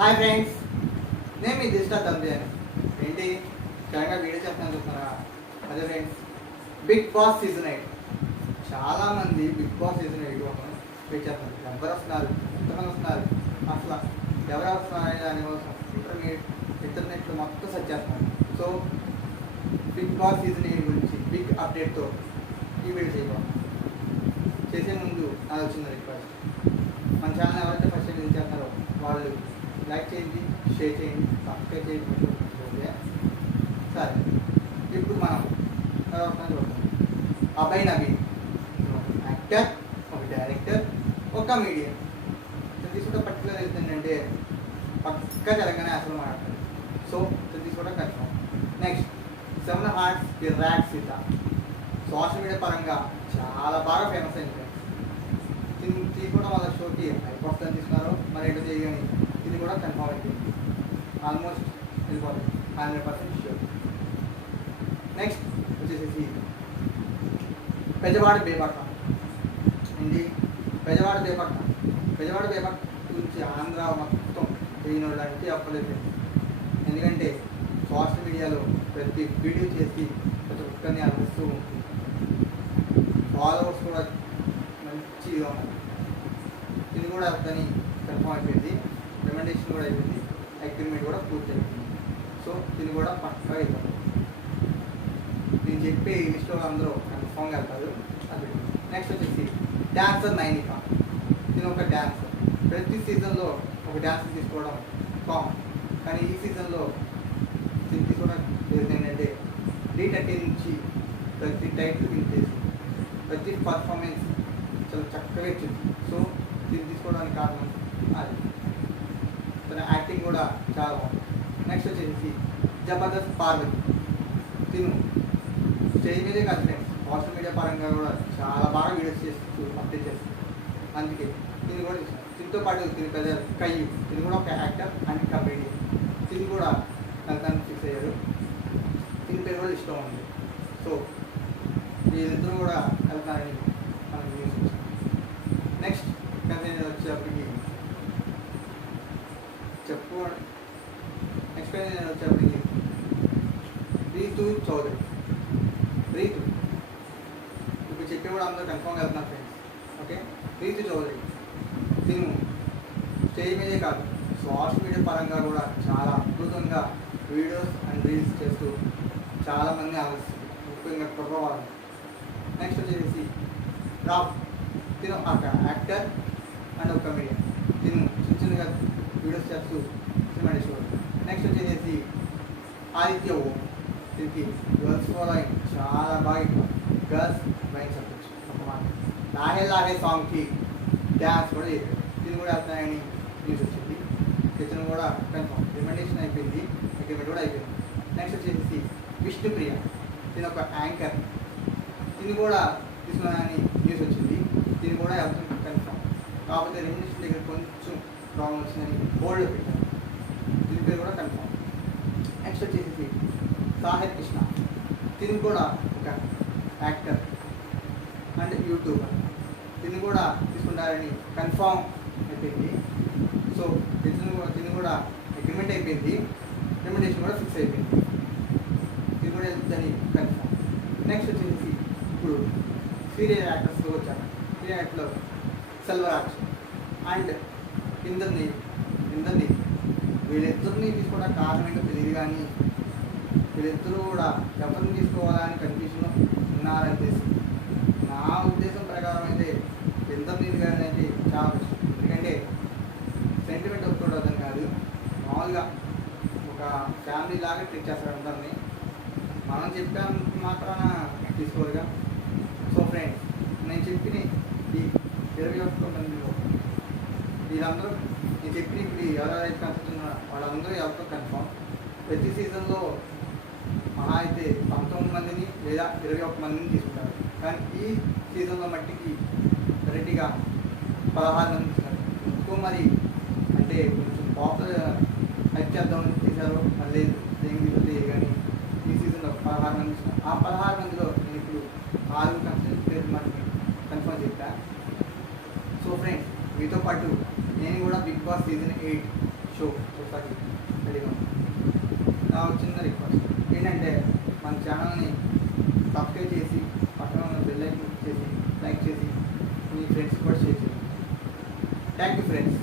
Hi friends, నేను మీ దిష్ట తండ్రిని. ఏంటి సడన్గా వీడియో చెప్తాను చూస్తున్నారా? అదే ఫ్రెండ్స్, బిగ్ బాస్ సీజన్ 8. చాలామంది బిగ్ బాస్ సీజన్ 8 కోసం వెయిట్ చేస్తున్నారు. ఎవరు వస్తున్నారు, ఎంతమంది వస్తున్నారు, అసలు ఎవరు వస్తున్నారు అనే దానికోసం ఇంటర్నెట్లో మొత్తం సెర్చ్ చేస్తున్నారు. సో బిగ్ బాస్ సీజన్ 8 గురించి బిగ్ అప్డేట్తో ఈ వీడియో చేయబోతున్నాం. చేసే ముందు నాకు వచ్చిన రిక్వెస్ట్, మన ఛానల్ ఎవరైతే ఫస్ట్ టైం విజిట్ చేస్తున్నారో వాళ్ళు లైక్ చేయండి, షేర్ చేయండి, సబ్స్క్రైబ్ చేయండి. సరే, ఇప్పుడు మనం చూద్దాం. అభయ్ నవీన్ యాక్టర్, ఒక డైరెక్టర్, ఒక మీడియా. తీసుకుంటే పర్టికులర్ ఏంటంటే పక్క తెలంగాణ అసలు మాట్లాడతారు. సో తీసుకుంటే confirm. Next 7 hearts Virat Sita social media పరంగా చాలా బాగా ఫేమస్ అయింది. తీసుకోవడం వాళ్ళ షోకి అయిపోతుందని తీసుకున్నారు. మరి ఎటు చేయని ఇది కూడా కన్ఫర్మ్ అయిపోయింది. ఆల్మోస్ట్ వెళ్ళిపోతుంది, 100% షూర్. నెక్స్ట్ వచ్చేసేసి పెజవాడ బేపట్నం. ఏంటి పెజవాడ బేపట్నం గురించి ఆంధ్ర మొత్తం తెలియని వాళ్ళు అంటే అప్పలేదు. ఎందుకంటే సోషల్ మీడియాలో ప్రతి వీడియో చేసి ప్రతి ఒక్కరిని అందిస్తూ ఉంటుంది. ఫాలోవర్స్ కూడా మంచిగా ఉన్నారు. ఇది కూడా అతని కన్ఫర్మ్ అయిపోయింది. రికమెండేషన్ కూడా అయిపోయింది, అగ్రిమెంట్ కూడా పూర్తి అయిపోయింది. సో ఇది కూడా పక్కా అయిపోతుంది. నేను చెప్పే లిస్ట్లో అందరూ కన్ఫామ్గా వెళ్తారు. అది నెక్స్ట్ వచ్చేసి డ్యాన్సర్ నైనిక. నేను ఒక డ్యాన్సర్. ప్రతి సీజన్లో ఒక డ్యాన్స్ తీసుకోవడం కామన్, కానీ ఈ సీజన్లో దీన్ని తీసుకోవడం ఏంటంటే D13 నుంచి ప్రతి టైటిల్ విన్ చేసి ప్రతి పర్ఫార్మెన్స్ చాలా చక్కగా ఇచ్చింది. సో దీన్ని తీసుకోవడానికి కారణం అది. తన యాక్టింగ్ కూడా చాలా బాగుంది. నెక్స్ట్ వచ్చేసి జబర్దస్త్ పార్వతి. తిను స్టేజ్ మీదే కాదు ఫ్రెండ్స్, సోషల్ మీడియా పరంగా కూడా చాలా బాగా వీడియోస్ చేస్తూ అప్డేట్ చేస్తుంది. అందుకే దీన్ని కూడా ఇష్టం. దీంతో పాటు దీని పెద్ద కయ్యు, ఇది కూడా ఒక యాక్టర్ అండ్ కమెడియన్. ఇది కూడా వెళ్తానికి ఫిక్స్ అయ్యారు. దీని పేరు కూడా ఇష్టం ఉంది. సో వీళ్ళిద్దరూ కూడా వెళ్తారని మనకు న్యూస్ వచ్చింది. నెక్స్ట్ నేను వచ్చేప్పటికి రీతు చౌదరి. రీతు ఇప్పుడు చెప్పి కూడా అందరూ కన్ఫర్మ్గా వెళ్తున్నారు ఫ్రెండ్స్. ఓకే, రీతు చౌదరి తిను స్టేజ్ మీదే కాదు సోషల్ మీడియా పరంగా కూడా చాలా అద్భుతంగా వీడియోస్ అండ్ రీల్స్ చేస్తూ చాలామంది ఆలోచిస్తుంది, ముఖ్యంగా కుర్రవాళ్ళు. నెక్స్ట్ వచ్చేసి రామ్. తిను ఒక యాక్టర్ అండ్ ఒక కమెడియన్. తిను చిన్నగా వీడియోస్ చేస్తూ సినిమా తీసుకోవాలి. నెక్స్ట్ వచ్చేసి ఆదిత్య ఓం. దీనికి గర్ల్స్ ఫాలోయింగ్ చాలా బాగా ఎక్కువ. గర్ల్స్ బయట చెప్పచ్చు ఒక మాట. లాహే లాహే సాంగ్కి డ్యాన్స్ కూడా చేశారు. దీన్ని కూడా వెళ్తాయని న్యూస్ వచ్చింది. ఇతను కూడా కన్ఫర్మ్, రికమెండేషన్ అయిపోయింది, అగ్రిమెంట్ కూడా అయిపోయింది. నెక్స్ట్ వచ్చేసి విష్ణుప్రియ. దీని ఒక యాంకర్. దీన్ని కూడా తీసుకున్నానని న్యూస్ వచ్చింది. దీన్ని కూడా వెళ్తుంది కన్ఫర్మ్. కాకపోతే రికమెండేషన్ దగ్గర కొంచెం ప్రాబ్లం వచ్చిందని బోల్డ్లో పెట్టారు. దీని పేరు కూడా కన్ఫర్మ్. నెక్స్ట్ వచ్చేసి సాహిర్ కృష్ణ. దీన్ని కూడా ఒక యాక్టర్ అండ్ యూట్యూబర్. దీన్ని కూడా తీసుకుంటారని కన్ఫామ్ అయిపోయింది. సో దీన్ని కూడా అగ్రిమెంట్ అయిపోయింది, రికమెండేషన్ కూడా ఫిక్స్ అయిపోయింది. ఇది కూడా వెళ్తుందని కన్ఫామ్. నెక్స్ట్ వచ్చేసి ఇప్పుడు సీరియల్ యాక్టర్స్లో వచ్చాను. సీరియల్ యాక్టర్లో సెల్వరాజ్ అండ్ ఇందర్ని వీళ్ళిద్దరిని తీసుకోవడానికి కారణం ఏంటో తెలియదు, కానీ వీళ్ళిద్దరూ కూడా ఎవరిని తీసుకోవాలని కన్ఫ్యూజన్ ఉన్నారని తెలిసి నా ఉద్దేశం ప్రకారం అయితే ఇద్దరిని కానీ అయితే చాలా కష్టం. ఎందుకంటే సెంటిమెంట్ ఒప్పుకోవడం కాదు, మామూలుగా ఒక ఫ్యామిలీ లాగా ట్రీట్ చేస్తారు అందరినీ. మనం చెప్పాను మాత్రాన తీసుకోరుగా. సో ఫ్రెండ్స్, నేను చెప్పిన ఈ 21 మందిలో వీళ్ళందరూ నేను చెప్పిన ఇప్పుడు ఎవరైతే కన్సల్ట్ వాళ్ళందరూ ఎవరితో కన్ఫామ్. ప్రతి సీజన్లో మహా అయితే 19 మందిని లేదా 21 మందిని తీసుకుంటారు, కానీ ఈ సీజన్లో మట్టికి రెడ్డిగా 16 మంది తీసుకున్నారు. ఎక్కువ మరి అంటే కొంచెం పాపులర్ హైప్ చేద్దామని తీశారు. మళ్ళీ దేనికి కానీ ఈ సీజన్లో 16 మంది తీసుకున్నారు. ఆ 16 మందిలో నేను ఇప్పుడు 6 కన్సల్ట్ పేరు మనకి కన్ఫర్మ్ చెప్పా. సో ఫ్రెండ్స్, మీతో పాటు నేను కూడా బిగ్ బాస్ సీజన్ 8 షో చూసాకి రెడీగా నా చిన్న రిక్వెస్ట్ ఏంటంటే మన ఛానల్ని సబ్స్క్రైబ్ చేసి పక్కన ఉన్న బెల్ ఐకాన్ క్లిక్ చేసి లైక్ చేసి మీ ఫ్రెండ్స్ కూడా షేర్ చేయండి. Thank you friends.